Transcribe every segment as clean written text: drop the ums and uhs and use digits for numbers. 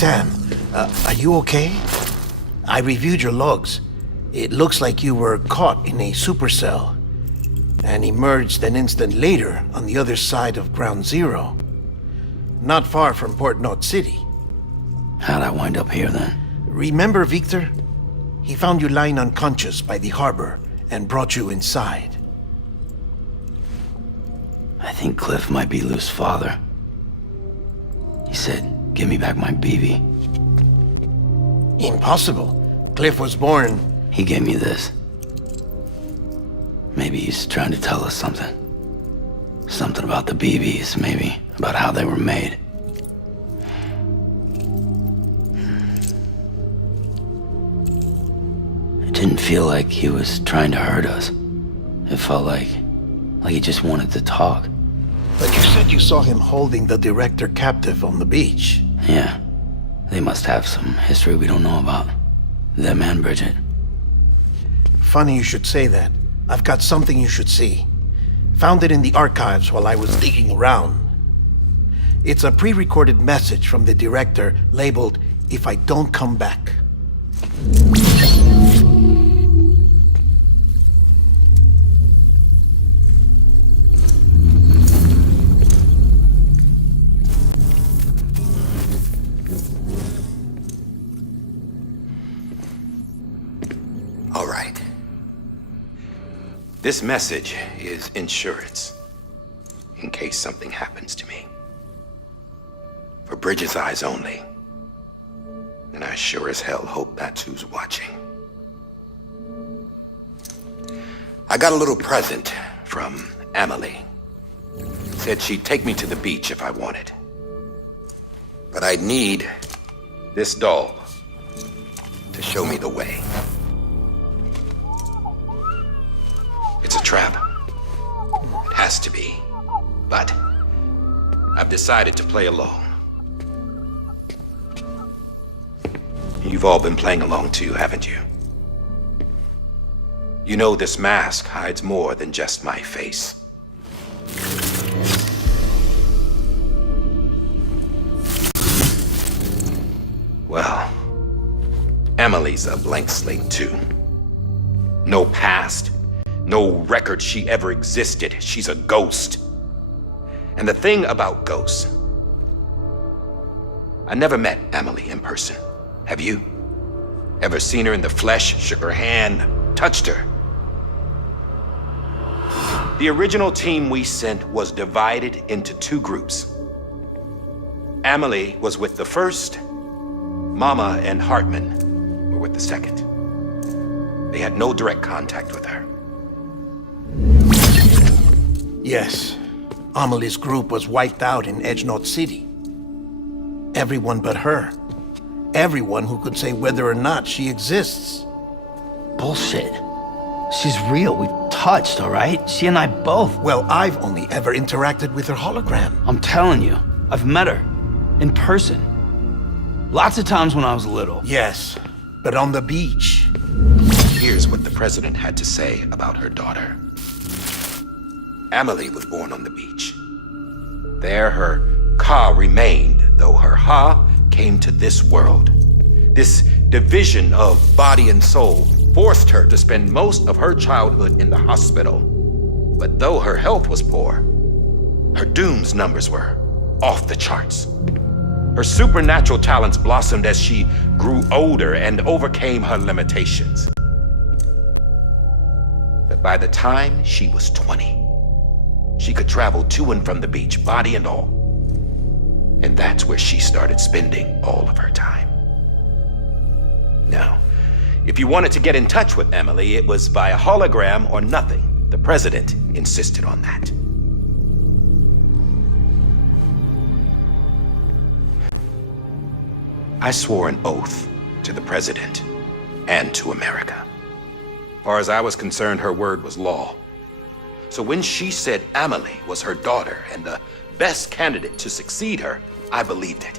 Sam, are you okay? I reviewed your logs. It looks like you were caught in a supercell and emerged an instant later on the other side of Ground Zero. Not far from Port Knot City. How'd I wind up here then? Remember Victor? He found you lying unconscious by the harbor and brought you inside. I think Cliff might be Lou's father. He said, give me back my BB. Impossible. Cliff was born... He gave me this. Maybe he's trying to tell us something. Something about the BBs, maybe. About how they were made. It didn't feel like he was trying to hurt us. It felt like he just wanted to talk. But you said you saw him holding the director captive on the beach. Yeah. They must have some history we don't know about. Them and Bridget. Funny you should say that. I've got something you should see. Found it in the archives while I was digging around. It's a pre-recorded message from the director labeled, "If I don't come back." All right. This message is insurance, in case something happens to me. For Bridget's eyes only. And I sure as hell hope that's who's watching. I got a little present from Emily. Said she'd take me to the beach if I wanted. But I'd need this doll to show me the way. It's a trap. It has to be. But I've decided to play along. You've all been playing along too, haven't you? You know this mask hides more than just my face. Well, Emily's a blank slate too. No past. No record she ever existed. She's a ghost. And the thing about ghosts, I never met Emily in person. Have you? Ever seen her in the flesh, shook her hand, touched her? The original team we sent was divided into two groups. Emily was with the first. Mama and Hartman were with the second. They had no direct contact with her. Yes. Amelie's group was wiped out in Edge Knot City. Everyone but her. Everyone who could say whether or not she exists. Bullshit. She's real. We've touched, all right? She and I both. Well, I've only ever interacted with her hologram. I'm telling you, I've met her. In person. Lots of times when I was little. Yes, but on the beach. Here's what the president had to say about her daughter. Emily was born on the beach. There her Ka remained, though her Ha came to this world. This division of body and soul forced her to spend most of her childhood in the hospital. But though her health was poor, her Doom's numbers were off the charts. Her supernatural talents blossomed as she grew older and overcame her limitations. But by the time she was 20, she could travel to and from the beach, body and all. And that's where she started spending all of her time. Now, if you wanted to get in touch with Emily, it was via hologram or nothing. The president insisted on that. I swore an oath to the president and to America. As far as I was concerned, her word was law. So when she said Emily was her daughter and the best candidate to succeed her, I believed it.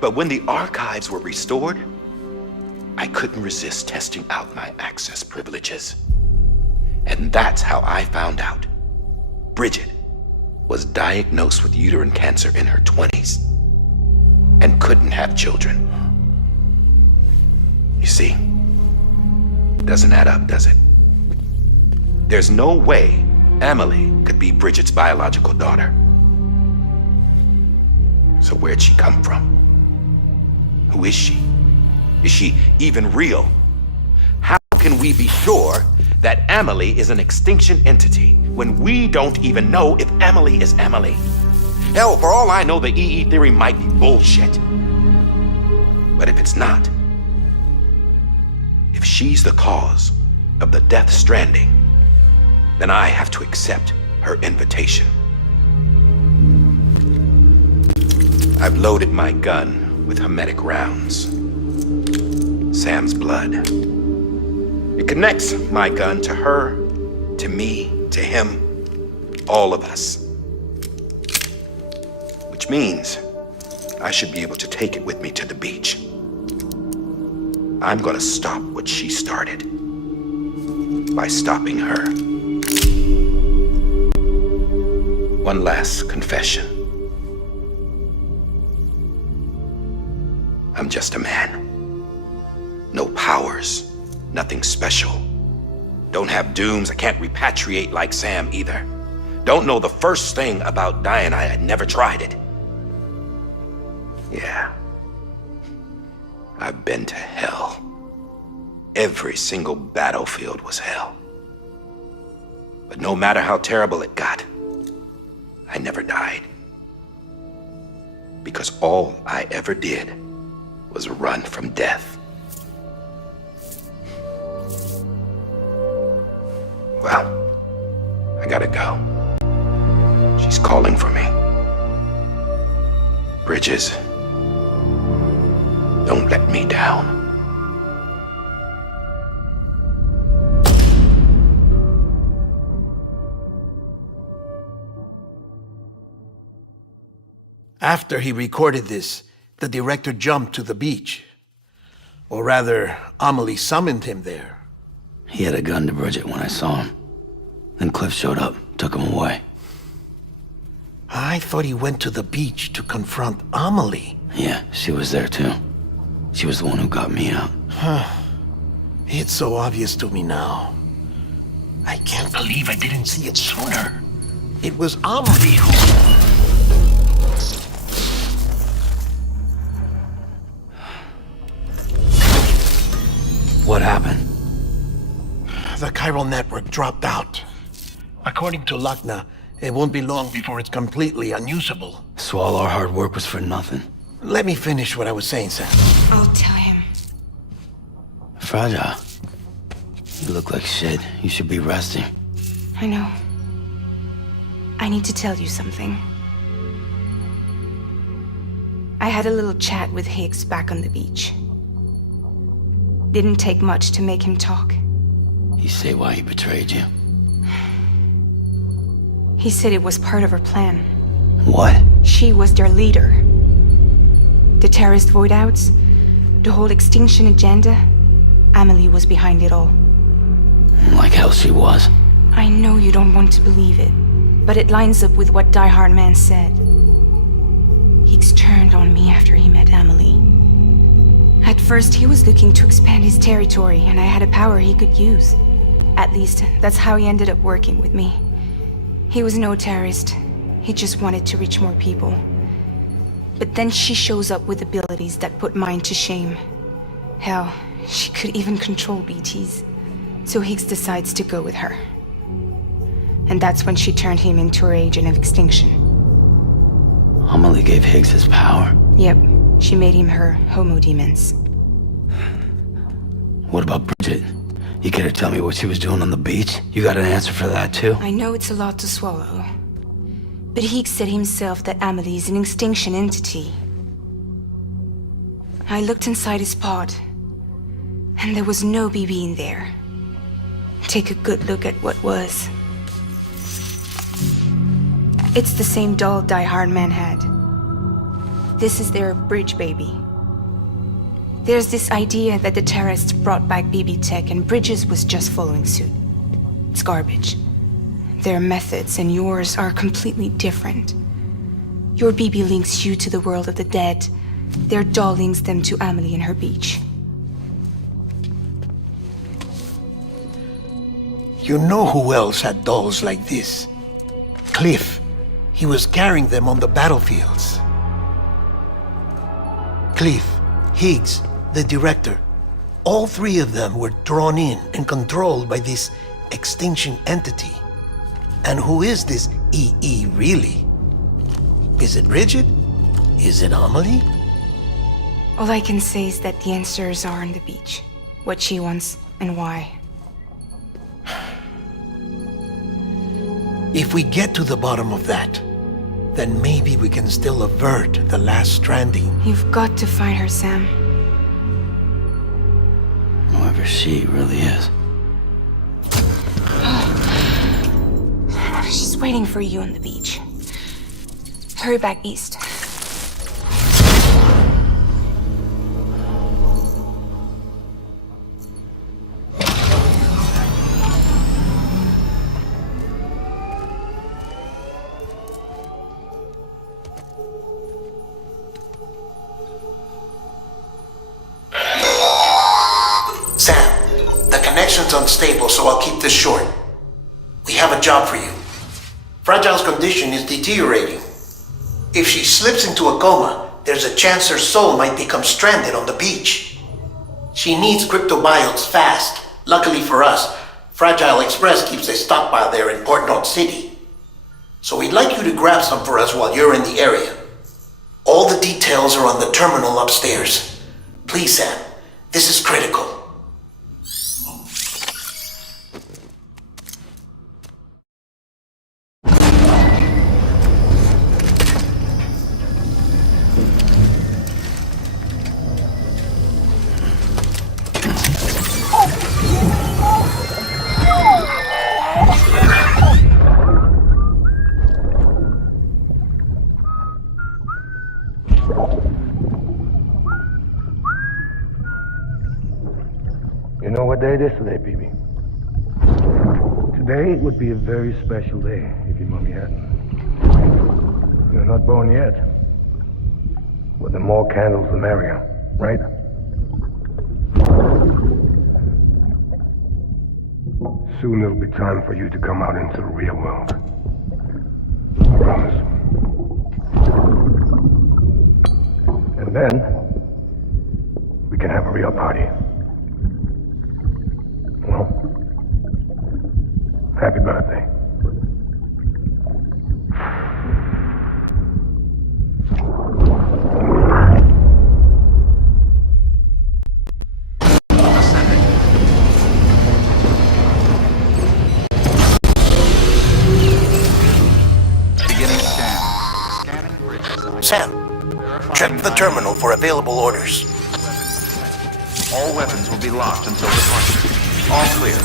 But when the archives were restored, I couldn't resist testing out my access privileges. And that's how I found out Bridget was diagnosed with uterine cancer in her 20s. and couldn't have children. You see, doesn't add up, does it? There's no way Amelie could be Bridget's biological daughter. So where'd she come from? Who is she? Is she even real? How can we be sure that Amelie is an extinction entity when we don't even know if Amelie is Amelie? Hell, for all I know, the EE theory might be bullshit. But if it's not, if she's the cause of the death stranding, then I have to accept her invitation. I've loaded my gun with hermetic rounds. Sam's blood. It connects my gun to her, to me, to him, all of us. Which means I should be able to take it with me to the beach. I'm gonna stop what she started by stopping her. One last confession. I'm just a man. No powers, nothing special. Don't have dooms, I can't repatriate like Sam either. Don't know the first thing about dying, I had never tried it. Yeah. I've been to hell. Every single battlefield was hell. But no matter how terrible it got, I never died. Because all I ever did was run from death. Well, I gotta go. She's calling for me. Bridges, don't let me down. After he recorded this, the director jumped to the beach. Or rather, Amelie summoned him there. He had a gun to Bridget when I saw him. Then Cliff showed up, took him away. I thought he went to the beach to confront Amelie. Yeah, she was there too. She was the one who got me out. It's so obvious to me now. I can't believe I didn't see it sooner. It was Amelie who... What happened? The chiral network dropped out. According to Lakna, it won't be long before it's completely unusable. So all our hard work was for nothing. Let me finish what I was saying, Sam. I'll tell him. Fragile. You look like shit. You should be resting. I know. I need to tell you something. I had a little chat with Higgs back on the beach. Didn't take much to make him talk. You say why he betrayed you? He said it was part of her plan. What? She was their leader. The terrorist voidouts, the whole extinction agenda, Amelie was behind it all. Like hell she was. I know you don't want to believe it, but it lines up with what Die Hard Man said. Higgs turned on me after he met Amelie. At first, he was looking to expand his territory, and I had a power he could use. At least, that's how he ended up working with me. He was no terrorist. He just wanted to reach more people. But then she shows up with abilities that put mine to shame. Hell, she could even control BTs. So Higgs decides to go with her. And that's when she turned him into her agent of extinction. Amelie gave Higgs his power? Yep, she made him her homo demons. What about Bridget? You care to tell me what she was doing on the beach? You got an answer for that too? I know it's a lot to swallow. But Higgs said himself that Amelie is an extinction entity. I looked inside his pod, and there was no BB in there. Take a good look at what was. It's the same doll Die Hard Man had. This is their bridge baby. There's this idea that the terrorists brought back BB tech and Bridges was just following suit. It's garbage. Their methods and yours are completely different. Your BB links you to the world of the dead, Their doll links them to Amelie and her beach. You know who else had dolls like this? Cliff. He was carrying them on the battlefields. Cliff, Higgs, the director. All three of them were drawn in and controlled by this extinction entity. And who is this EE really? Is it Bridget? Is it Amelie? All I can say is that the answers are on the beach. What she wants and why. If we get to the bottom of that, then maybe we can still avert the last stranding. You've got to find her, Sam. Whoever she really is. She's waiting for you on the beach. Hurry back east. Sam, the connection's unstable, so I'll keep this short. We have a job for you. Fragile's condition is deteriorating. If she slips into a coma, there's a chance her soul might become stranded on the beach. She needs cryptobiotes fast. Luckily for us, Fragile Express keeps a stockpile there in Port North City. So we'd like you to grab some for us while you're in the area. All the details are on the terminal upstairs. Please, Sam, this is critical. You know what day it is today, BB? Today would be a very special day if your mommy hadn't. You're not born yet. But the more candles, the merrier, right? Soon it'll be time for you to come out into the real world. I promise. And then, we can have a real party. Well, happy birthday. Beginning scan. Scanning bridge. Sam, check the terminal for available orders. All weapons will be locked until departure. All clear.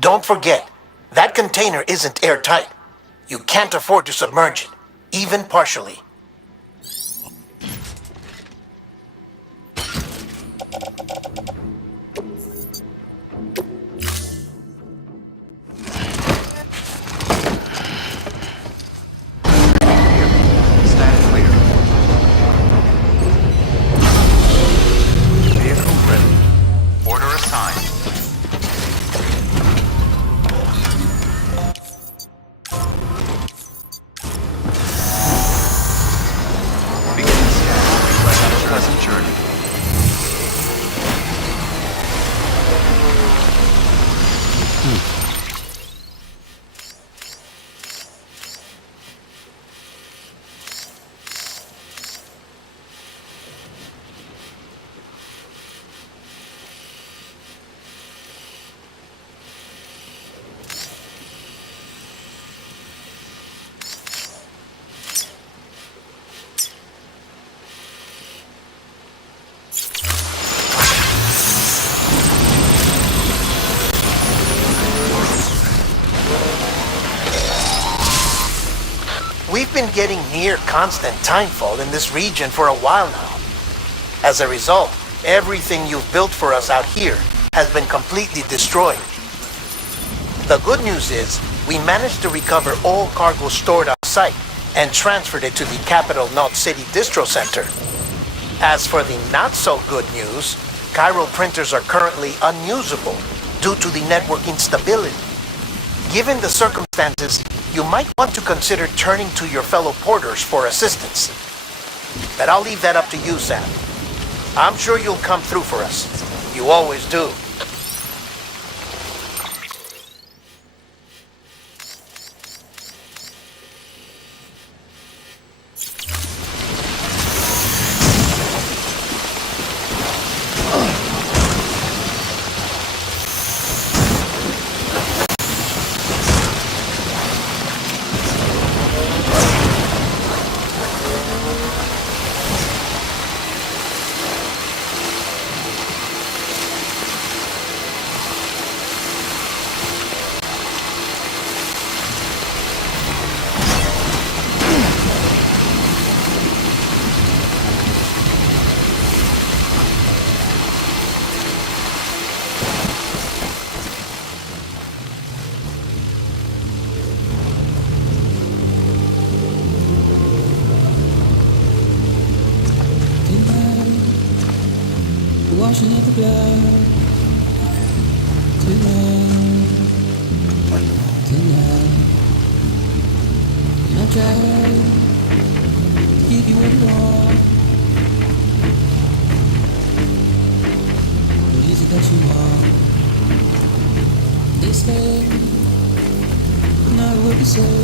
Don't forget, that container isn't airtight. You can't afford to submerge it, even partially. Stand clear. Vehicle ready. Order assigned. getting near constant timefall in this region for a while now. As a result, everything you've built for us out here has been completely destroyed. The good news is, we managed to recover all cargo stored on site and transferred it to the Capital Knot City Distro Center. As for the not-so-good news, chiral printers are currently unusable due to the network instability. Given the circumstances, you might want to consider turning to your fellow porters for assistance. But I'll leave that up to you, Sam. I'm sure you'll come through for us. You always do. Washing up the blood tonight, and I try to give you what you want, what is it that you want? They say, not what you say.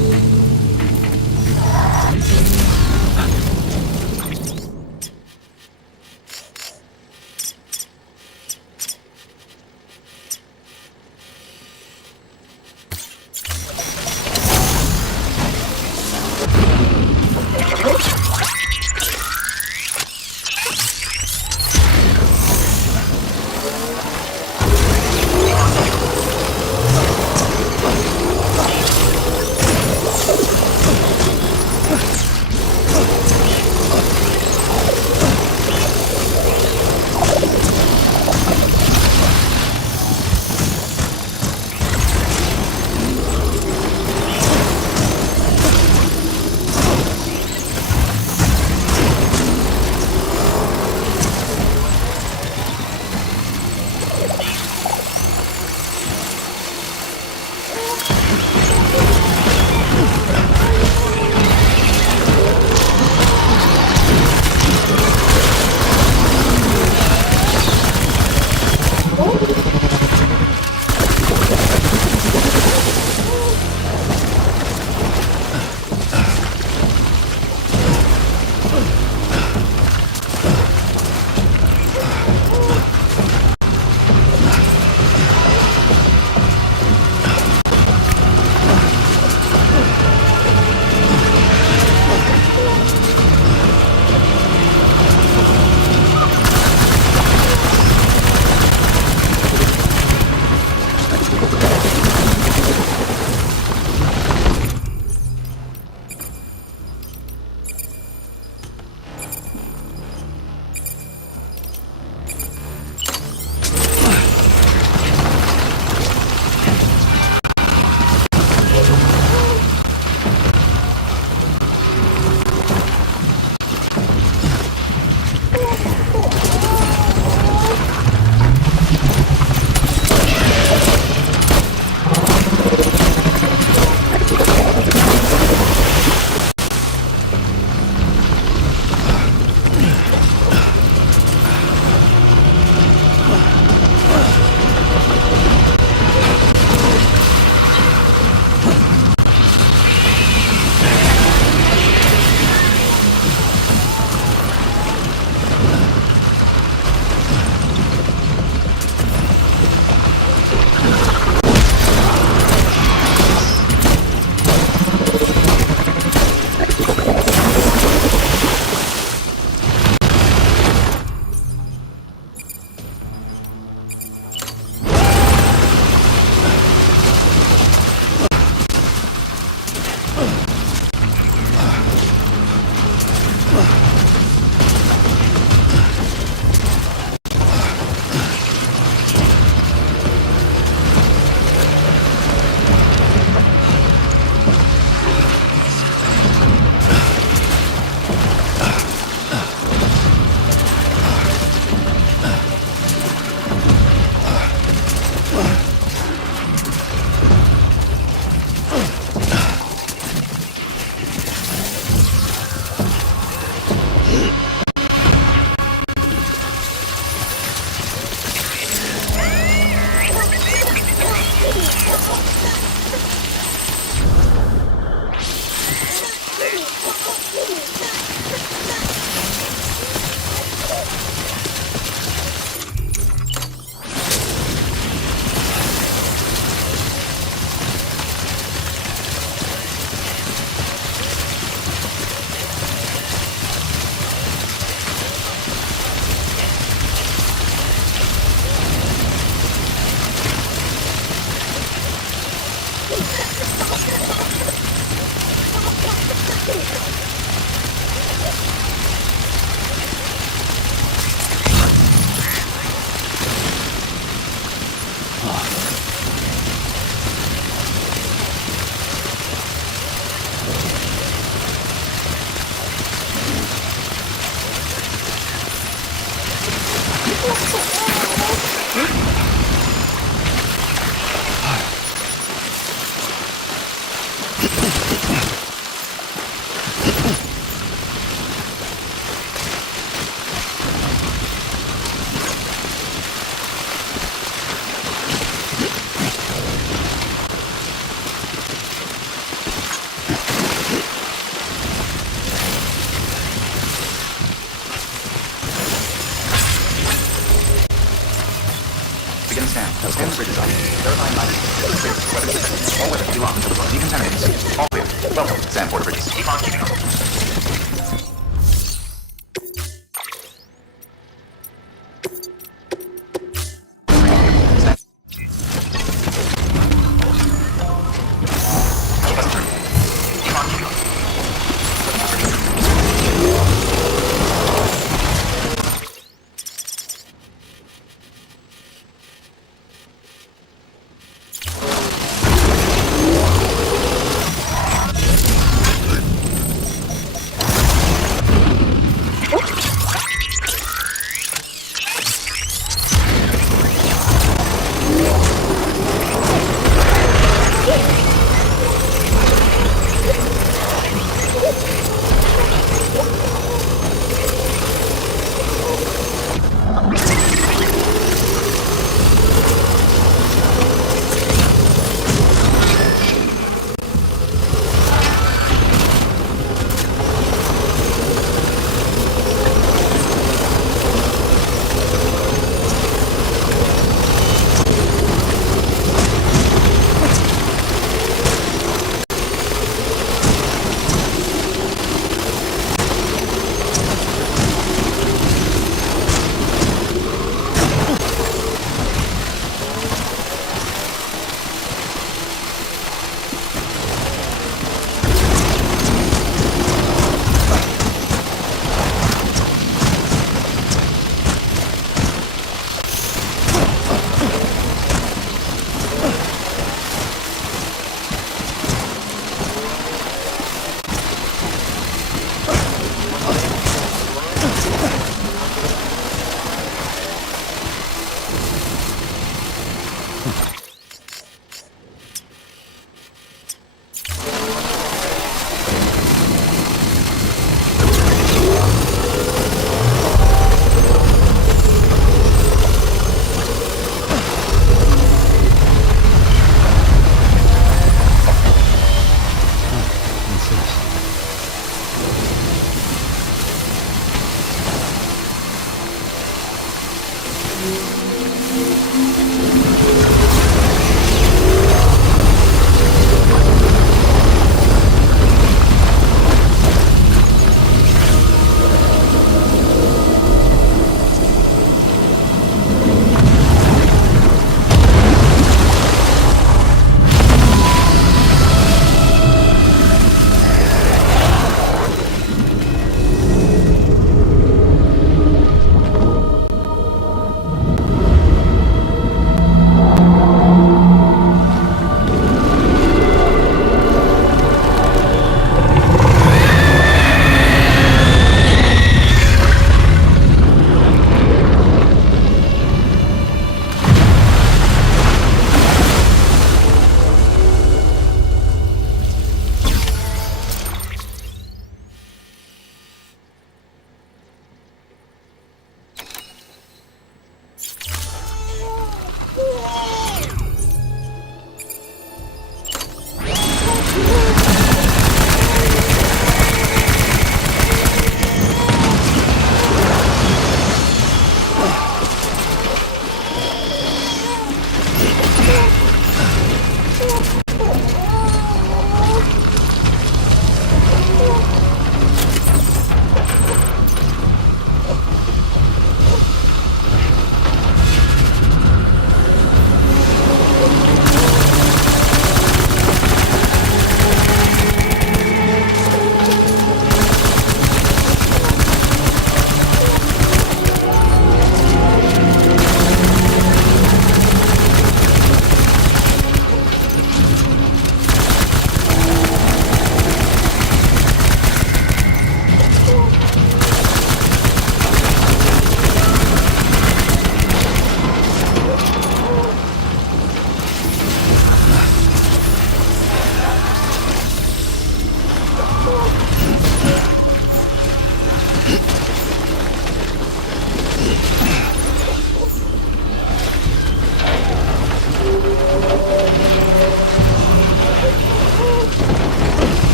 Sam, stand the bridge is up. Verifying items. Clear. Weapons detected. All weapons be locked until the front. Decontaminating. All clear. Welcome, Sam Porter Bridges. Keep on keeping on.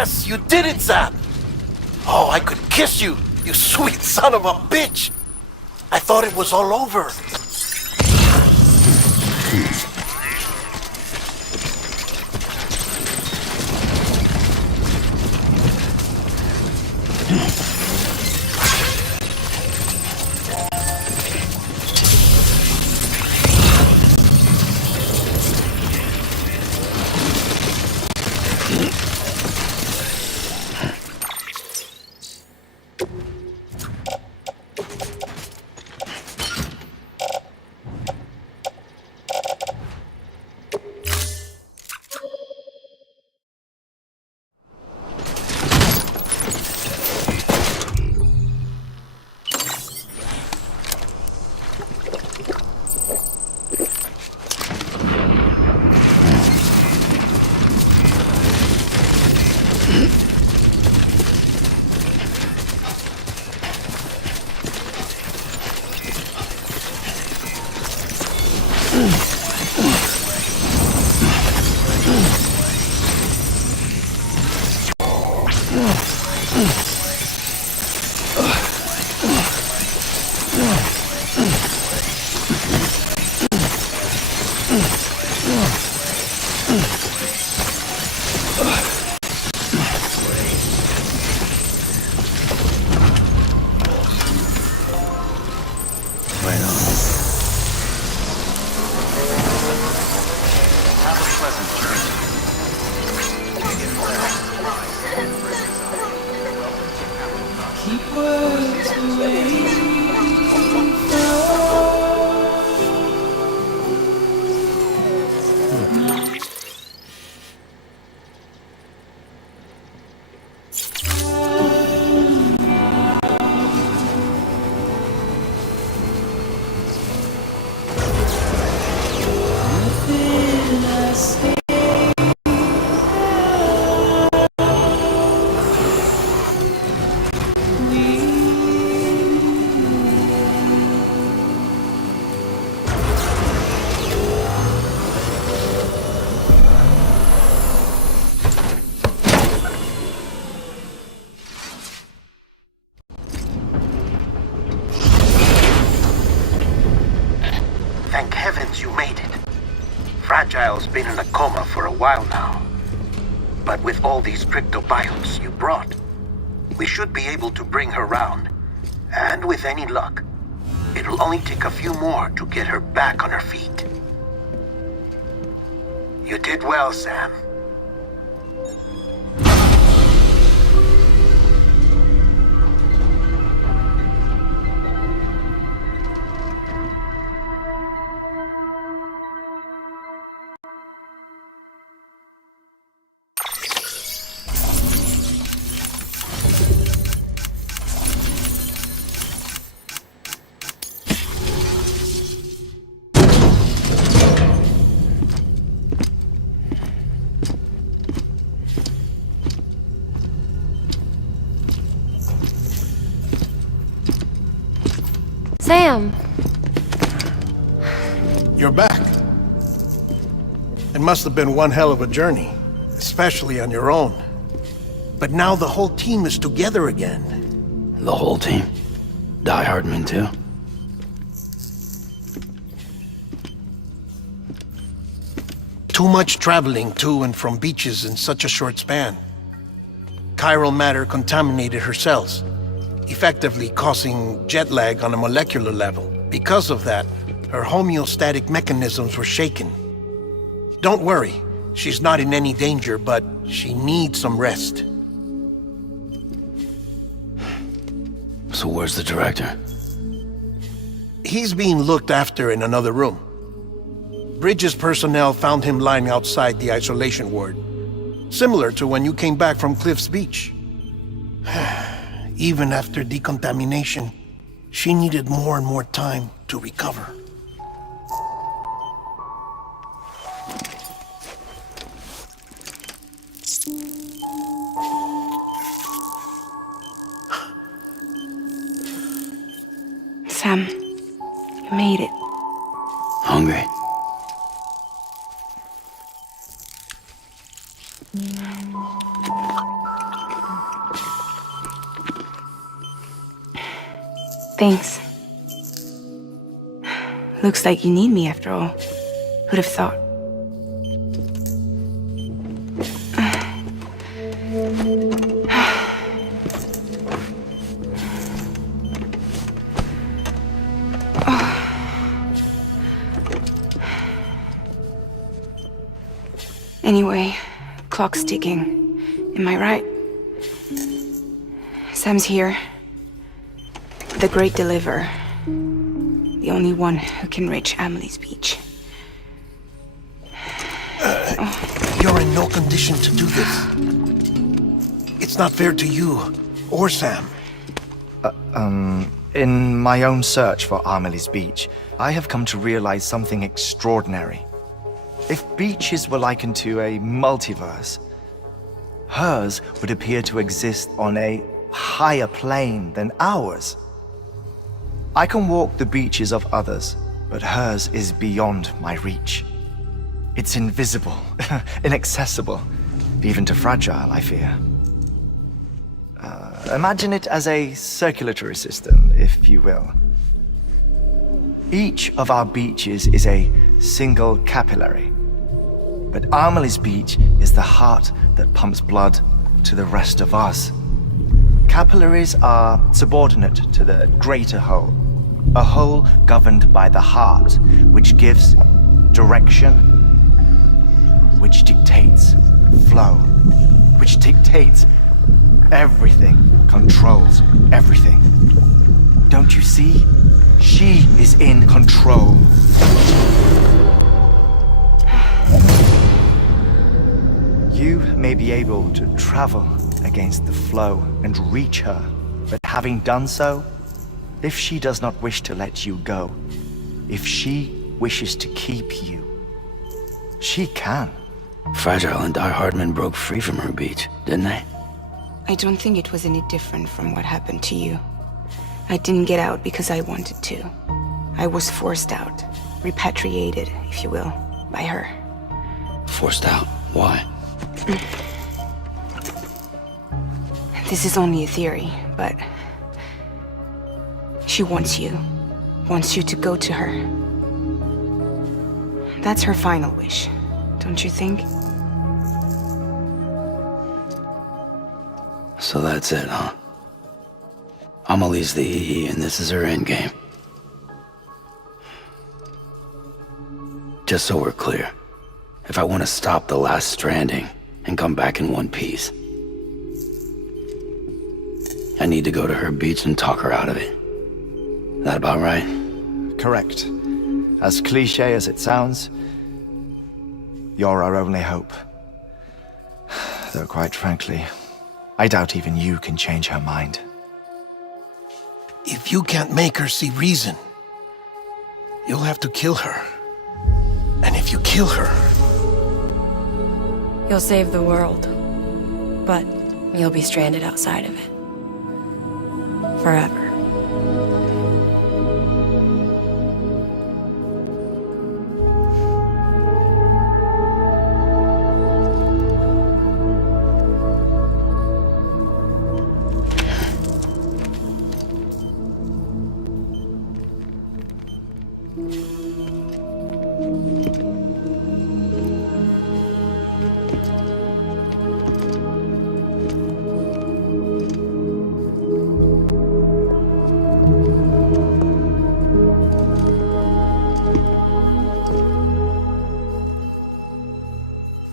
Yes, you did it, Sam! Oh, I could kiss you, you sweet son of a bitch! I thought it was all over. Have a pleasant journey. Keep words away. Thank heavens you made it. Fragile's been in a coma for a while now. But with all these cryptobiotes you brought, we should be able to bring her round. And with any luck, it'll only take a few more to get her back on her feet. You did well, Sam. Sam! You're back. It must have been one hell of a journey, especially on your own. But now the whole team is together again. The whole team? Die Hardman too? Too much traveling to and from beaches in such a short span. Chiral matter contaminated her cells, effectively causing jet lag on a molecular level. Because of that, her homeostatic mechanisms were shaken. Don't worry, she's not in any danger, but she needs some rest. So where's the director? He's being looked after in another room. Bridges personnel found him lying outside the isolation ward, similar to when you came back from Cliff's Beach. Even after decontamination, she needed more and more time to recover. Sam, you made it. Hungry? Thanks. Looks like you need me after all. Who'd have thought? Anyway, clock's ticking. Am I right? Sam's here. The Great Deliverer. The only one who can reach Amelie's beach. You're in no condition to do this. It's not fair to you or Sam. In my own search for Amelie's beach, I have come to realize something extraordinary. If beaches were likened to a multiverse, hers would appear to exist on a higher plane than ours. I can walk the beaches of others, but hers is beyond my reach. It's invisible, inaccessible, even to fragile, I fear. Imagine it as a circulatory system, if you will. Each of our beaches is a single capillary. But Amelie's beach is the heart that pumps blood to the rest of us. Capillaries are subordinate to the greater whole, a whole governed by the heart, which gives direction, which dictates flow, which dictates everything, controls everything. Don't you see? She is in control. You may be able to travel against the flow and reach her, but having done so, if she does not wish to let you go, if she wishes to keep you, she can. Fragile and Die Hardman broke free from her beach, didn't they? I don't think it was any different from what happened to you. I didn't get out because I wanted to. I was forced out, repatriated, if you will, by her. Forced out? Why? This is only a theory, but she wants you to go to her. That's her final wish, don't you think? So that's it, huh? Amelie's the EE and this is her endgame. Just so we're clear, if I want to stop the last Stranding and come back in one piece, I need to go to her beach and talk her out of it. That about right? Correct. As cliche as it sounds, you're our only hope. Though quite frankly, I doubt even you can change her mind. If you can't make her see reason, you'll have to kill her. And if you kill her... You'll save the world, but you'll be stranded outside of it. Forever.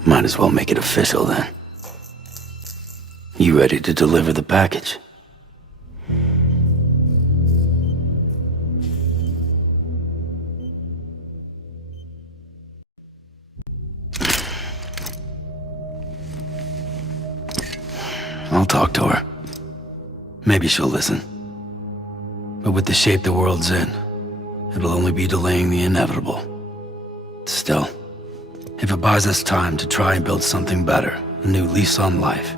Might as well make it official then. You ready to deliver the package? I'll talk to her. Maybe she'll listen. But with the shape the world's in, it'll only be delaying the inevitable. Still, if it buys us time to try and build something better, a new lease on life,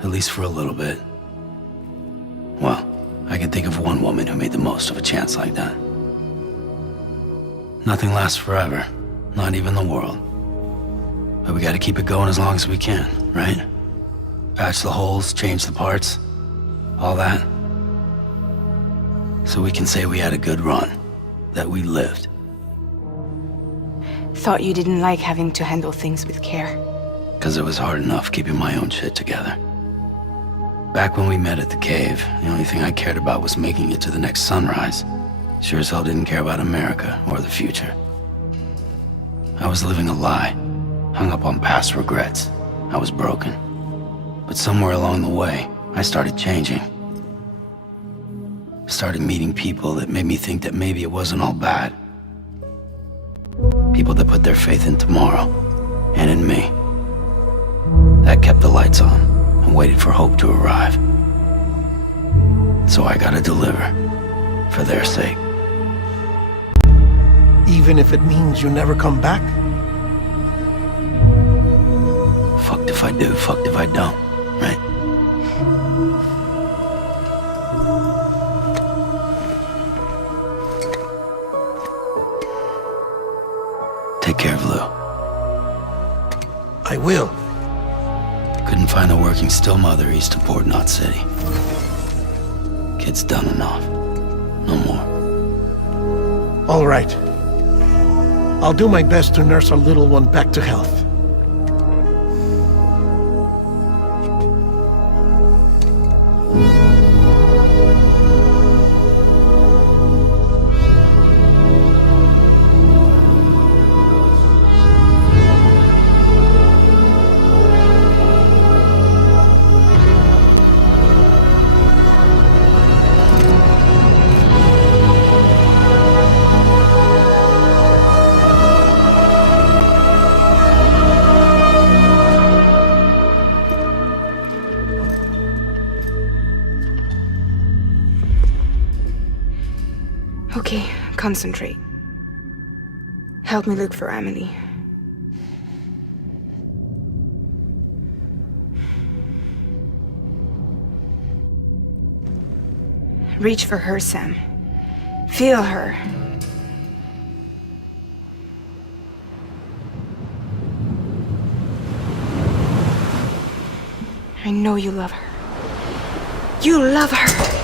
at least for a little bit, well, I can think of one woman who made the most of a chance like that. Nothing lasts forever, not even the world. But we gotta keep it going as long as we can, right? Patch the holes, change the parts, all that. So we can say we had a good run. That we lived. Thought you didn't like having to handle things with care. Because it was hard enough keeping my own shit together. Back when we met at the cave, the only thing I cared about was making it to the next sunrise. Sure as hell didn't care about America or the future. I was living a lie, hung up on past regrets. I was broken. But somewhere along the way, I started changing. Started meeting people that made me think that maybe it wasn't all bad. People that put their faith in tomorrow, and in me. That kept the lights on, and waited for hope to arrive. So I gotta deliver, for their sake. Even if it means you never come back? Fucked if I do, fucked if I don't, right? Take care of Lou. I will. Couldn't find a working still mother east of Port Knot City. Kid's done enough. No more. All right. I'll do my best to nurse our little one back to health. Okay, concentrate. Help me look for Emily. Reach for her, Sam. Feel her. I know you love her. You love her!